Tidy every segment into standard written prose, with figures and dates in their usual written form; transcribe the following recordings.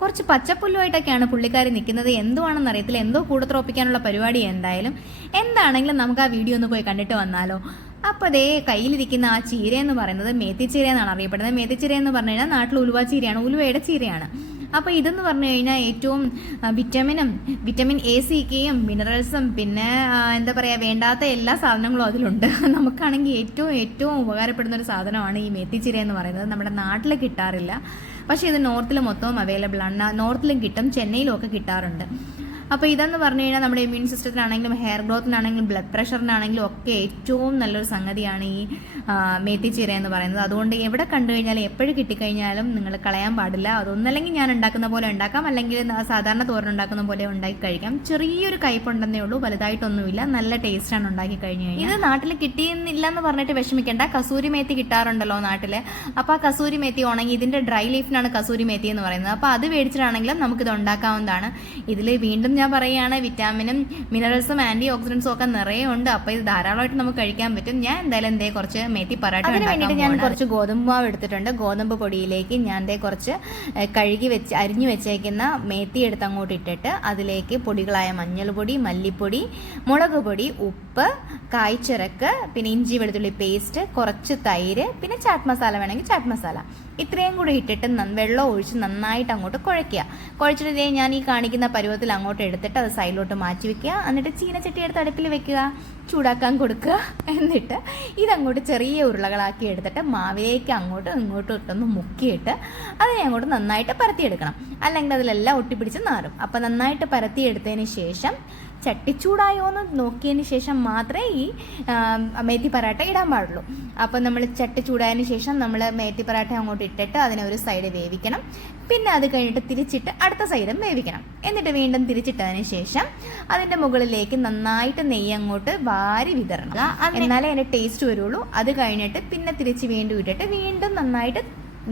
കുറച്ച് പച്ചപ്പുല്ലുമായിട്ടൊക്കെയാണ് പുള്ളിക്കാരി നിൽക്കുന്നത്. എന്തുവാണെന്ന് അറിയത്തില്ല, എന്തോ കൂടത്തുറപ്പിക്കാനുള്ള പരിപാടി. എന്താണെങ്കിലും നമുക്ക് ആ വീഡിയോ ഒന്ന് പോയി കണ്ടിട്ട് വന്നാലോ. അപ്പോൾ അതേ കയ്യിലിരിക്കുന്ന ആ ചീര എന്ന് പറയുന്നത് മേത്തിച്ചീര എന്നാണ് അറിയപ്പെടുന്നത്. മേത്തിച്ചീര എന്ന് പറഞ്ഞു കഴിഞ്ഞാൽ നാട്ടിൽ ഉലുവ ചീരയാണ്, ഉലുവയുടെ ചീരയാണ്. അപ്പോൾ ഇതെന്ന് പറഞ്ഞു കഴിഞ്ഞാൽ ഏറ്റവും വിറ്റമിൻ എ, സി, കെയും മിനറൽസും പിന്നെ എന്താ പറയുക, വേണ്ടാത്ത എല്ലാ സാധനങ്ങളും അതിലുണ്ട്. നമുക്കാണെങ്കിൽ ഏറ്റവും ഉപകാരപ്പെടുന്ന ഒരു സാധനമാണ് ഈ മേത്തിച്ചീര എന്ന് പറയുന്നത്. നമ്മുടെ നാട്ടിൽ കിട്ടാറില്ല, പക്ഷേ ഇത് നോർത്തിൽ മൊത്തവും അവൈലബിൾ ആണ്. നോർത്തിലും കിട്ടും, ചെന്നൈയിലും ഒക്കെ കിട്ടാറുണ്ട്. അപ്പോൾ ഇതെന്ന് പറഞ്ഞു കഴിഞ്ഞാൽ നമ്മുടെ ഇമ്മ്യൂൺ സിസ്റ്റത്തിനാണെങ്കിലും ഹെയർ ഗ്രോത്തിനാണെങ്കിലും ബ്ലഡ് പ്രഷറിനാണെങ്കിലും ഒക്കെ ഏറ്റവും നല്ലൊരു സംഗതിയാണ് ഈ മേത്തിച്ചീര എന്ന് പറയുന്നത്. അതുകൊണ്ട് എവിടെ കണ്ടു കഴിഞ്ഞാലും എപ്പോഴും കിട്ടിക്കഴിഞ്ഞാലും നിങ്ങൾ കളയാൻ പാടില്ല. അതൊന്നല്ലെങ്കിൽ ഞാൻ ഉണ്ടാക്കുന്ന പോലെ ഉണ്ടാക്കാം, അല്ലെങ്കിൽ സാധാരണ തോരൻ ഉണ്ടാക്കുന്ന പോലെ ഉണ്ടാക്കി കഴിക്കാം. ചെറിയൊരു കയ്പുണ്ടെന്നേ ഉള്ളൂ, വലുതായിട്ടൊന്നുമില്ല. നല്ല ടേസ്റ്റാണ് ഉണ്ടാക്കി കഴിഞ്ഞു കഴിഞ്ഞാൽ. ഇത് നാട്ടിൽ കിട്ടിയെന്നില്ല എന്ന് പറഞ്ഞിട്ട് വിഷമിക്കേണ്ട. കസൂരി മേത്തി കിട്ടാറുണ്ടല്ലോ നാട്ടിൽ. അപ്പോൾ ആ കസൂരി മേത്തി ഉണങ്ങി, ഇതിൻ്റെ ഡ്രൈ ലീഫിനാണ് കസൂരി മേത്തി എന്ന് പറയുന്നത്. അപ്പോൾ അത് മേടിച്ചിട്ടാണെങ്കിലും നമുക്കിത് ഉണ്ടാക്കാവുന്നതാണ്. ഇതിൽ വീണ്ടും ഞാൻ പറയുകയാണ്, വിറ്റാമിനും മിനറൽസും ആന്റി ഓക്സിഡൻസും ഒക്കെ നിറയെ ഉണ്ട്. അപ്പോൾ ഇത് ധാരാളമായിട്ട് നമുക്ക് കഴിക്കാൻ പറ്റും. ഞാൻ എന്തായാലും കുറച്ച് മേത്തി പറാട്ട അതിന് വേണ്ടിയിട്ട് ഞാൻ കുറച്ച് ഗോതമ്പ് മാവ് എടുത്തിട്ടുണ്ട്. ഗോതമ്പ് പൊടിയിലേക്ക് ഞാൻ കുറച്ച് അരിഞ്ഞു വെച്ചേക്കുന്ന മേത്തി എടുത്ത് അങ്ങോട്ട് ഇട്ടിട്ട് അതിലേക്ക് പൊടികളായ മഞ്ഞൾപ്പൊടി, മല്ലിപ്പൊടി, മുളക് പൊടി, ഉപ്പ്, കായ്ച്ചിറക്ക്, പിന്നെ ഇഞ്ചി വെളുത്തുള്ളി പേസ്റ്റ്, കുറച്ച് തൈര്, പിന്നെ ചാറ്റ് മസാല വേണമെങ്കിൽ ചാറ്റ് മസാല, ഇത്രയും കൂടി ഇട്ടിട്ട് വെള്ളം ഒഴിച്ച് നന്നായിട്ട് അങ്ങോട്ട് കുഴയ്ക്കുക. കുഴച്ചിട്ട് ഞാൻ ഈ കാണിക്കുന്ന പരുവത്തിൽ അങ്ങോട്ട് എടുത്തിട്ട് അത് സൈഡിലോട്ട് മാറ്റി വെക്കുക. എന്നിട്ട് ചീനച്ചട്ടി എടുത്ത് അടുപ്പിൽ വെക്കുക, ചൂടാക്കാൻ കൊടുക്കുക. എന്നിട്ട് ഇതങ്ങോട്ട് ചെറിയ ഉരുളകളാക്കി എടുത്തിട്ട് മാവിലേക്ക് അങ്ങോട്ടും ഇങ്ങോട്ടും ഇട്ടൊന്ന് മുക്കിയിട്ട് അതിനെ അങ്ങോട്ട് നന്നായിട്ട് പരത്തിയെടുക്കണം. അല്ലെങ്കിൽ അതിലെല്ലാം ഒട്ടിപ്പിടിച്ച് നാറും. അപ്പം നന്നായിട്ട് പരത്തിയെടുത്തതിന് ശേഷം ചട്ടി ചൂടായോ എന്ന് നോക്കിയതിന് ശേഷം മാത്രമേ ഈ മേത്തി പറാട്ട ഇടാൻ പാടുള്ളൂ. അപ്പം നമ്മൾ ചട്ടി ചൂടായതിന് ശേഷം നമ്മൾ മേത്തി പറാട്ട അങ്ങോട്ട് ഇട്ടിട്ട് അതിനെ ഒരു സൈഡ് വേവിക്കണം. പിന്നെ അത് കഴിഞ്ഞിട്ട് തിരിച്ചിട്ട് അടുത്ത സൈഡും വേവിക്കണം. എന്നിട്ട് വീണ്ടും തിരിച്ചിട്ടതിന് ശേഷം അതിൻ്റെ മുകളിലേക്ക് നന്നായിട്ട് നെയ്യ് അങ്ങോട്ട് വാരി വിതറണം. എന്നാലേ അതിൻ്റെ ടേസ്റ്റ് വരുള്ളൂ. അത് കഴിഞ്ഞിട്ട് പിന്നെ തിരിച്ച് വീണ്ടും ഇട്ടിട്ട് വീണ്ടും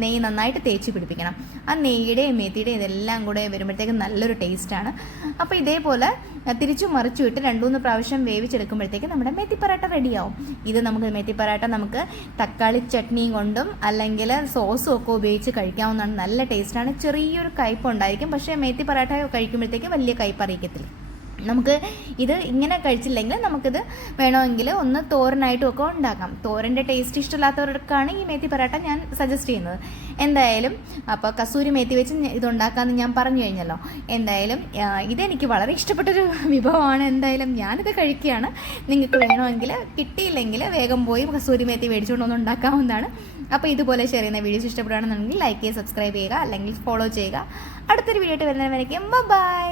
നെയ്യ് നന്നായിട്ട് തേച്ച് പിടിപ്പിക്കണം. ആ നെയ്യുടെയും മേത്തിയുടെയും ഇതെല്ലാം കൂടെ വരുമ്പോഴത്തേക്കും നല്ലൊരു ടേസ്റ്റാണ്. അപ്പോൾ ഇതേപോലെ തിരിച്ചും മറിച്ചു ഇട്ട് 2-3 പ്രാവശ്യം വേവിച്ചെടുക്കുമ്പോഴത്തേക്ക് നമ്മുടെ മേത്തി പറാട്ട റെഡിയാവും. ഇത് മേത്തി പറാട്ട നമുക്ക് തക്കാളി ചട്നിയും കൊണ്ടും അല്ലെങ്കിൽ സോസും ഒക്കെ ഉപയോഗിച്ച് കഴിക്കാവുന്നതാണ്. നല്ല ടേസ്റ്റാണ്. ചെറിയൊരു കയ്പുണ്ടായിരിക്കും, പക്ഷേ മേത്തി പറാട്ട കഴിക്കുമ്പോഴത്തേക്ക് വലിയ കയ്പ് അറിയിക്കത്തില്ല. നമുക്ക് ഇത് ഇങ്ങനെ കഴിച്ചില്ലെങ്കിൽ നമുക്കിത് വേണമെങ്കിൽ ഒന്ന് തോരനായിട്ടും ഒക്കെ ഉണ്ടാക്കാം. തോരൻ്റെ ടേസ്റ്റ് ഇഷ്ടമില്ലാത്തവർക്കാണ് ഈ മേത്തി പറാട്ട ഞാൻ സജസ്റ്റ് ചെയ്യുന്നത്. എന്തായാലും അപ്പോൾ കസൂരി മേത്തി വെച്ച് ഇതുണ്ടാക്കാമെന്ന് ഞാൻ പറഞ്ഞു കഴിഞ്ഞല്ലോ. എന്തായാലും ഇതെനിക്ക് വളരെ ഇഷ്ടപ്പെട്ടൊരു വിഭവമാണ്. എന്തായാലും ഞാനിത് കഴിക്കുകയാണ്. നിങ്ങൾക്ക് വേണമെങ്കിൽ കിട്ടിയില്ലെങ്കിൽ വേഗം പോയി കസൂരി മേത്തി മേടിച്ചുകൊണ്ടൊന്ന് ഉണ്ടാക്കാവുന്നതാണ്. അപ്പോൾ ഇതുപോലെ ഷെയർ ചെയ്യുന്ന വീഡിയോസ് ഇഷ്ടപ്പെടുകയാണെന്നുണ്ടെങ്കിൽ ലൈക്ക് ചെയ്യുക, സബ്സ്ക്രൈബ് ചെയ്യുക, അല്ലെങ്കിൽ ഫോളോ ചെയ്യുക. അടുത്തൊരു വീഡിയോ ആയിട്ട് വരുന്നവരേക്കും ബൈ.